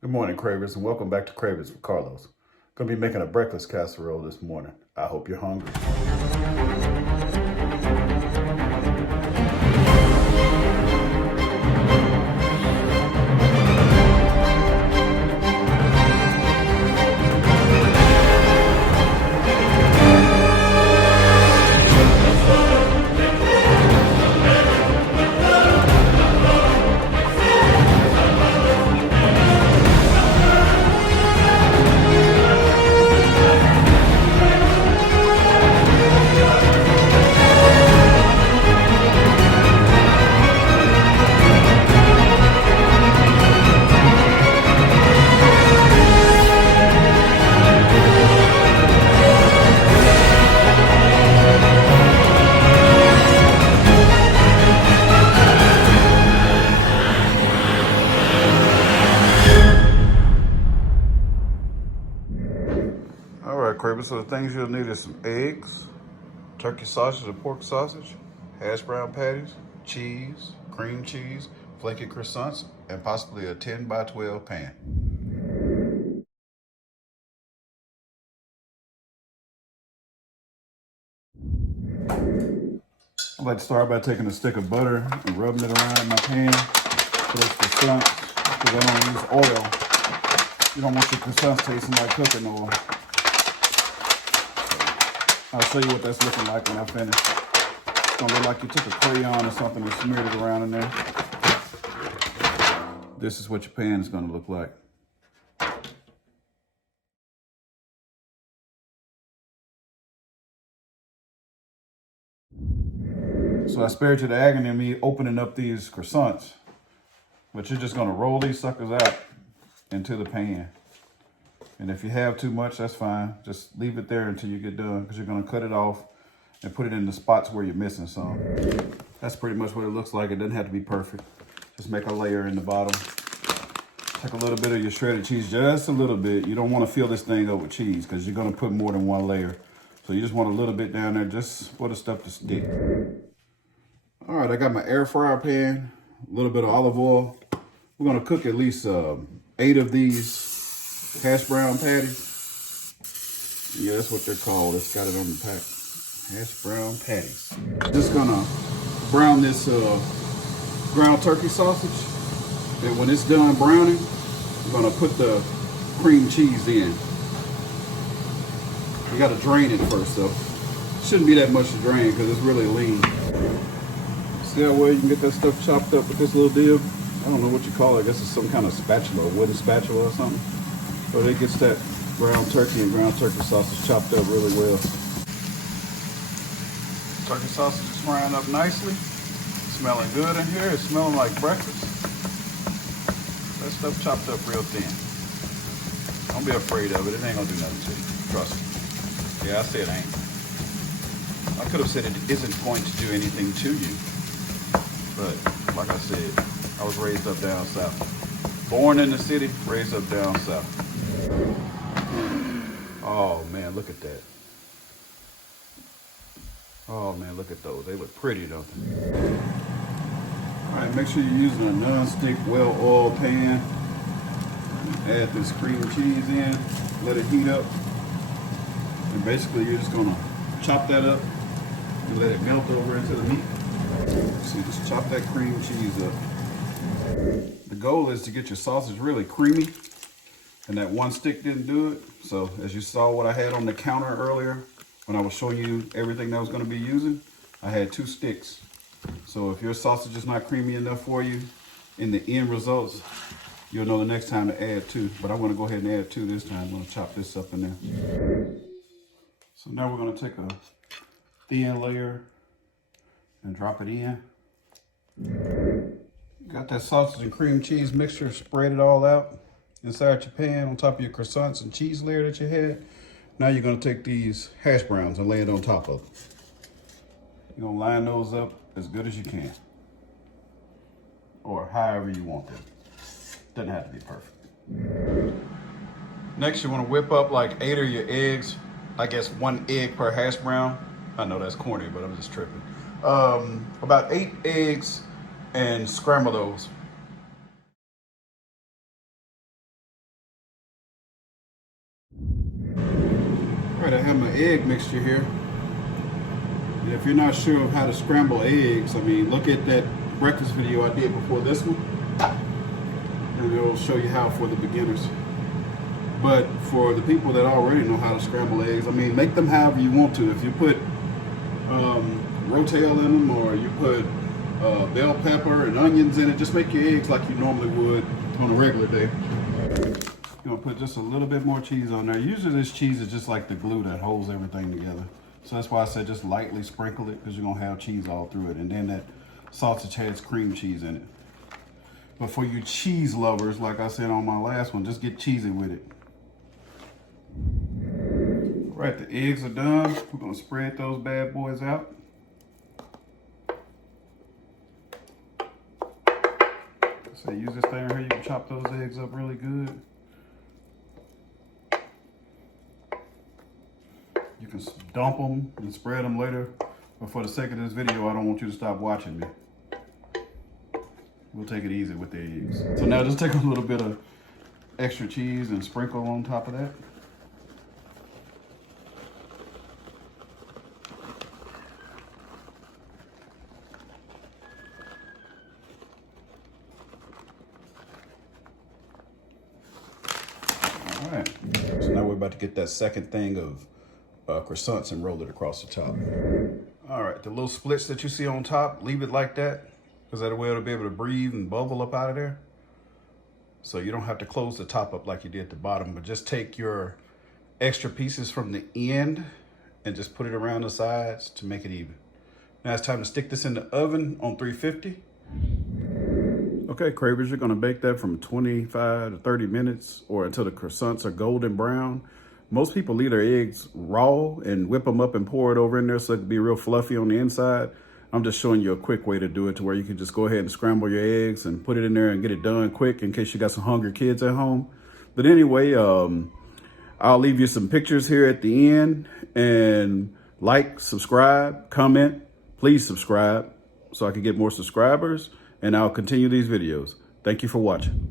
Good morning, Cravings, and welcome back to Cravings with Carlos. Gonna be making a breakfast casserole this morning. I hope you're hungry. All right, Cravings, so the things you'll need is some eggs, turkey sausage or pork sausage, hash brown patties, cheese, cream cheese, flaky croissants, and possibly a 10 by 12 pan. I like to start by taking a stick of butter and rubbing it around in my pan for those croissants, because I don't use oil. You don't want your croissants tasting like cooking oil. I'll show you what that's looking like when I finish. It's gonna look like you took a crayon or something and smeared it around in there. This is what your pan is gonna look like. So I spared you the agony of me opening up these croissants, but you're just gonna roll these suckers out into the pan. And if you have too much, that's fine. Just leave it there until you get done, because you're gonna cut it off and put it in the spots where you're missing some. That's pretty much what it looks like. It doesn't have to be perfect. Just make a layer in the bottom. Take a little bit of your shredded cheese, just a little bit. You don't want to fill this thing up with cheese because you're gonna put more than one layer. So you just want a little bit down there just for the stuff to stick. All right, I got my air fryer pan, a little bit of olive oil. We're gonna cook at least 8 of these hash brown patties. Yeah, that's what they're called. It's got it on the pack. Hash brown patties. Just gonna brown this ground turkey sausage. And when it's done browning, we're gonna put the cream cheese in. You gotta drain it first though. Shouldn't be that much to drain because it's really lean. See how well you can get that stuff chopped up with this little deal? I don't know what you call it. I guess it's some kind of spatula, a wooden spatula or something. But it gets that ground turkey and ground turkey sausage chopped up really well. Turkey sausage is frying up nicely. Smelling good in here. It's smelling like breakfast. That stuff chopped up real thin. Don't be afraid of it. It ain't gonna do nothing to you. Trust me. Yeah, I said ain't. I could have said it isn't going to do anything to you. But like I said, I was raised up down south. Born in the city, raised up down south. Oh man, look at that. Oh man, look at those. They look pretty, don't they? All right, make sure you're using a non-stick, well-oiled pan. Add this cream cheese in, let it heat up. And basically you're just gonna chop that up and let it melt over into the meat. See, just chop that cream cheese up. The goal is to get your sausage really creamy, and that one stick didn't do it. So as you saw what I had on the counter earlier, when I was showing you everything that I was gonna be using, I had 2 sticks. So if your sausage is not creamy enough for you, in the end results, you'll know the next time to add 2. But I'm gonna go ahead and add 2 this time. I'm gonna chop this up in there. So now we're gonna take a thin layer and drop it in. Got that sausage and cream cheese mixture, spread it all out inside your pan on top of your croissants and cheese layer that you had. Now you're gonna take these hash browns and lay it on top of them. You're gonna line those up as good as you can, or however you want them. Doesn't have to be perfect. Next, you wanna whip up like 8 of your eggs. I guess 1 egg per hash brown. I know that's corny, but I'm just tripping. About 8 eggs, and scramble those. right, I have my egg mixture here. And if you're not sure of how to scramble eggs, I mean, look at that breakfast video I did before this one, and it'll show you how for the beginners. But for the people that already know how to scramble eggs, I mean, make them however you want to. If you put rotel in them, or you put bell pepper and onions in it, just make your eggs like you normally would on a regular day. You're gonna put just a little bit more cheese on there. Usually this cheese is just like the glue that holds everything together. So that's why I said just lightly sprinkle it, because you're gonna have cheese all through it. And then that sausage has cream cheese in it. But for you cheese lovers, like I said on my last one, just get cheesy with it. All right, the eggs are done. We're gonna spread those bad boys out. So use this thing right here, you can chop those eggs up really good. You can dump them and spread them later. But for the sake of this video, I don't want you to stop watching me. We'll take it easy with the eggs. So now just take a little bit of extra cheese and sprinkle on top of that. All right, so now we're about to get that second thing of croissants and roll it across the top. All right, the little splits that you see on top, leave it like that, because that way it'll be able to breathe and bubble up out of there. So you don't have to close the top up like you did the bottom, but just take your extra pieces from the end and just put it around the sides to make it even. Now it's time to stick this in the oven on 350. Okay, Cravers, you're gonna bake that from 25 to 30 minutes or until the croissants are golden brown. Most people leave their eggs raw and whip them up and pour it over in there so it can be real fluffy on the inside. I'm just showing you a quick way to do it to where you can just go ahead and scramble your eggs and put it in there and get it done quick in case you got some hungry kids at home. But anyway, I'll leave you some pictures here at the end, and like, subscribe, comment, please subscribe so I can get more subscribers, and I'll continue these videos. Thank you for watching.